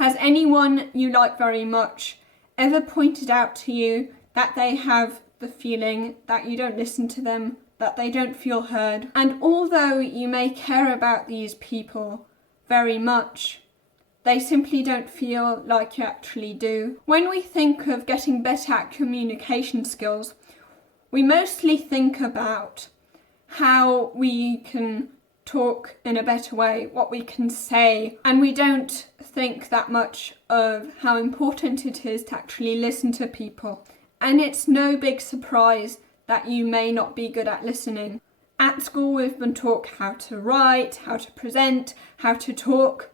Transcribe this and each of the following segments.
Has anyone you like very much ever pointed out to you that they have the feeling that you don't listen to them, that they don't feel heard? And although you may care about these people very much, they simply don't feel like you actually do. When we think of getting better at communication skills, we mostly think about how we can talk in a better way, what we can say, and we don't think that much of how important it is to actually listen to people. And it's no big surprise that you may not be good at listening. At school we've been taught how to write, how to present, how to talk,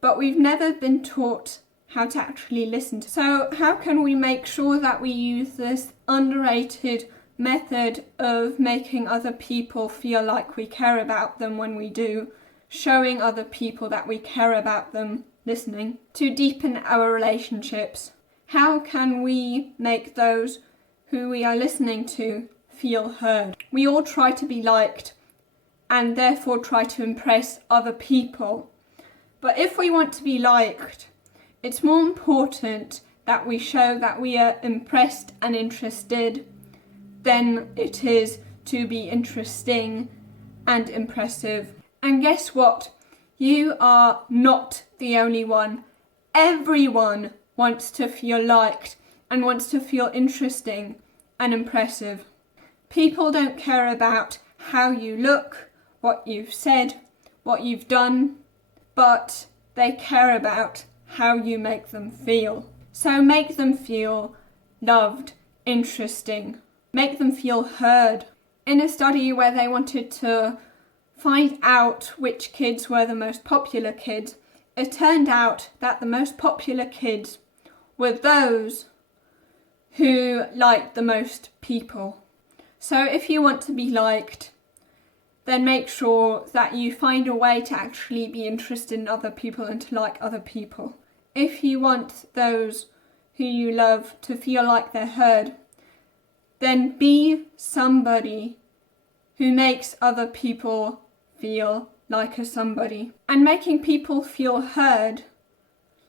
but we've never been taught how to actually listen. So how can we make sure that we use this underrated method of making other people feel like we care about them when we do, showing other people that we care about them, listening, to deepen our relationships? How can we make those who we are listening to feel heard? We all try to be liked and therefore try to impress other people. But if we want to be liked, it's more important that we show that we are impressed and interested than it is to be interesting and impressive. And guess what? You are not the only one. Everyone wants to feel liked and wants to feel interesting and impressive. People don't care about how you look, what you've said, what you've done, but they care about how you make them feel. So make them feel loved, interesting. Make them feel heard. In a study where they wanted to find out which kids were the most popular kids, it turned out that the most popular kids were those who liked the most people. So if you want to be liked, then make sure that you find a way to actually be interested in other people and to like other people. If you want those who you love to feel like they're heard, then be somebody who makes other people feel like a somebody. And making people feel heard,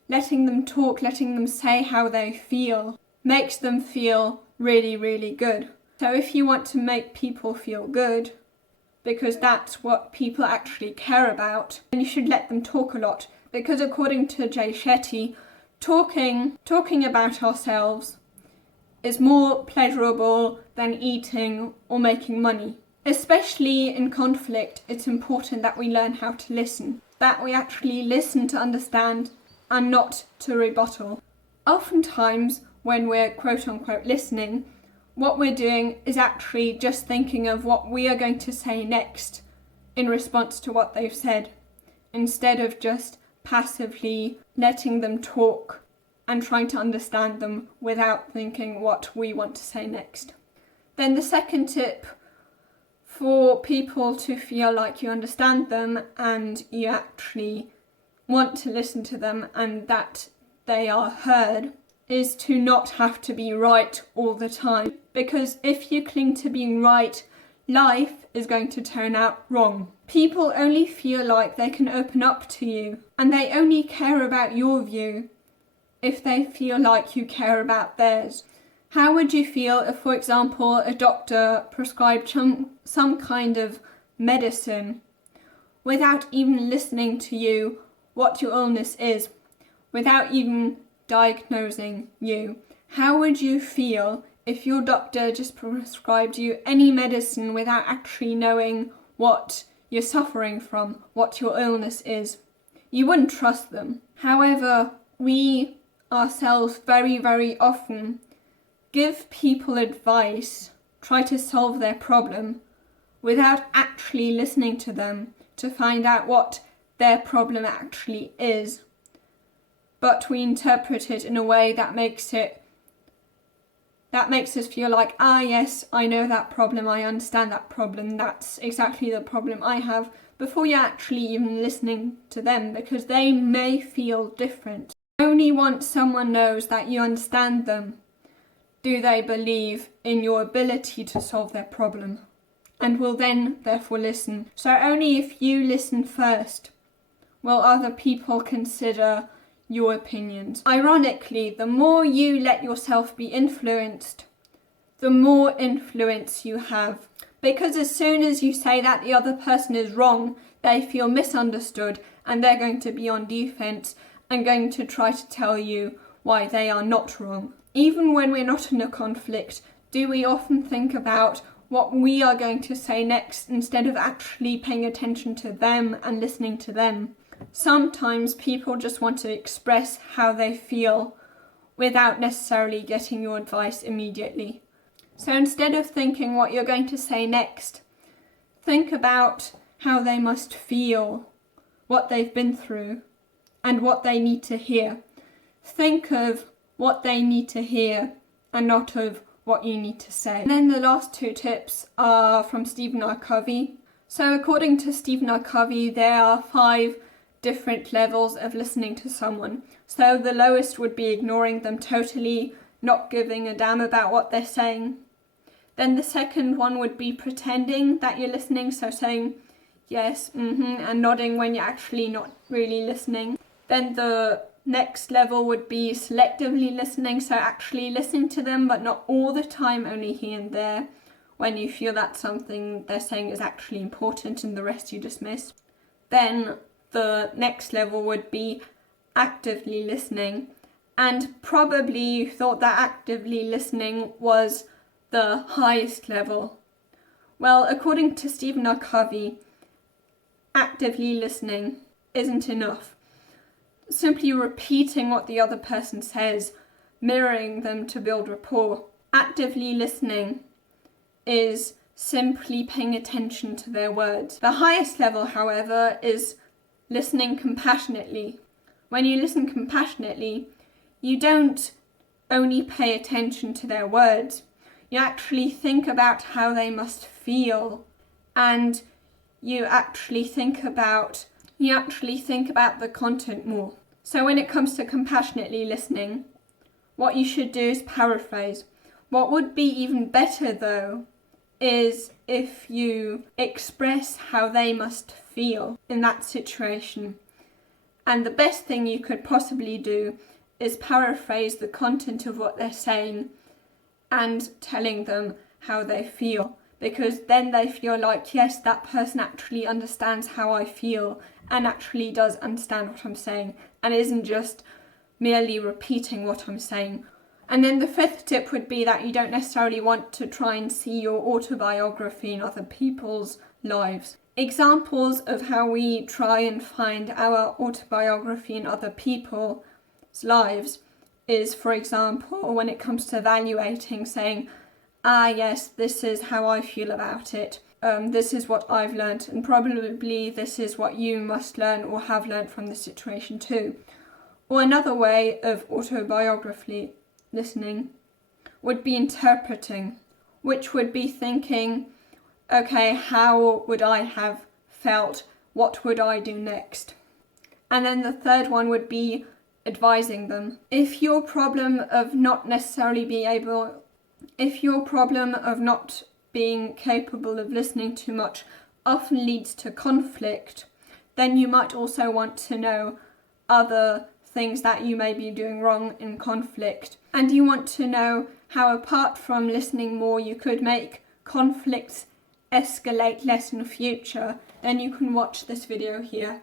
letting them talk, letting them say how they feel, makes them feel really, really good. So if you want to make people feel good, because that's what people actually care about, then you should let them talk a lot. Because according to Jay Shetty, talking about ourselves is more pleasurable than eating or making money. Especially in conflict, it's important that we learn how to listen, that we actually listen to understand and not to rebuttal. Oftentimes, when we're quote-unquote listening, what we're doing is actually just thinking of what we are going to say next in response to what they've said, instead of just passively letting them talk and trying to understand them without thinking what we want to say next. Then the second tip for people to feel like you understand them and you actually want to listen to them and that they are heard is to not have to be right all the time. Because if you cling to being right, life is going to turn out wrong. People only feel like they can open up to you and they only care about your view if they feel like you care about theirs. How would you feel if, for example, a doctor prescribed some kind of medicine without even listening to you what your illness is, without even diagnosing you? How would you feel if your doctor just prescribed you any medicine without actually knowing what you're suffering from, what your illness is? You wouldn't trust them. However, we ourselves very, very often give people advice, try to solve their problem without actually listening to them to find out what their problem actually is. But we interpret it in a way that makes us feel like, yes, I know that problem, I understand that problem, that's exactly the problem I have, before you're actually even listening to them, because they may feel different. Only once someone knows that you understand them do they believe in your ability to solve their problem, and will then therefore listen. So only if you listen first will other people consider your opinions. Ironically, the more you let yourself be influenced, the more influence you have. Because as soon as you say that the other person is wrong, they feel misunderstood and they're going to be on defense and going to try to tell you why they are not wrong. Even when we're not in a conflict, do we often think about what we are going to say next instead of actually paying attention to them and listening to them? Sometimes people just want to express how they feel without necessarily getting your advice immediately. So instead of thinking what you're going to say next, think about how they must feel, what they've been through, and what they need to hear. Think of what they need to hear and not of what you need to say. And then the last two tips are from Stephen R. Covey. So according to Stephen R. Covey, there are 5 different levels of listening to someone. So the lowest would be ignoring them totally, not giving a damn about what they're saying. Then the second one would be pretending that you're listening, so saying yes, and nodding when you're actually not really listening. Then the next level would be selectively listening, so actually listening to them, but not all the time, only here and there, when you feel that something they're saying is actually important and the rest you dismiss. Then the next level would be actively listening, and probably you thought that actively listening was the highest level. Well, according to Stephen R. Covey, actively listening isn't enough. Simply repeating what the other person says, mirroring them to build rapport. Actively listening is simply paying attention to their words. The highest level, however, is listening compassionately. When you listen compassionately, you don't only pay attention to their words, you actually think about how they must feel, and you actually think about the content more. So when it comes to compassionately listening, what you should do is paraphrase. What would be even better though is if you express how they must feel in that situation. And the best thing you could possibly do is paraphrase the content of what they're saying and telling them how they feel, because then they feel like, yes, that person actually understands how I feel and actually does understand what I'm saying and isn't just merely repeating what I'm saying. And then the 5th tip would be that you don't necessarily want to try and see your autobiography in other people's lives. Examples of how we try and find our autobiography in other people's lives is, for example, when it comes to evaluating, saying, yes, this is how I feel about it. This is what I've learnt, and probably this is what you must learn or have learnt from the situation too. Or another way of autobiography listening would be interpreting, which would be thinking, okay, how would I have felt? What would I do next? And then the 3rd one would be advising them. If your problem of not being capable of listening too much often leads to conflict, then you might also want to know other things that you may be doing wrong in conflict. And you want to know how, apart from listening more, you could make conflicts escalate less in the future. Then you can watch this video here.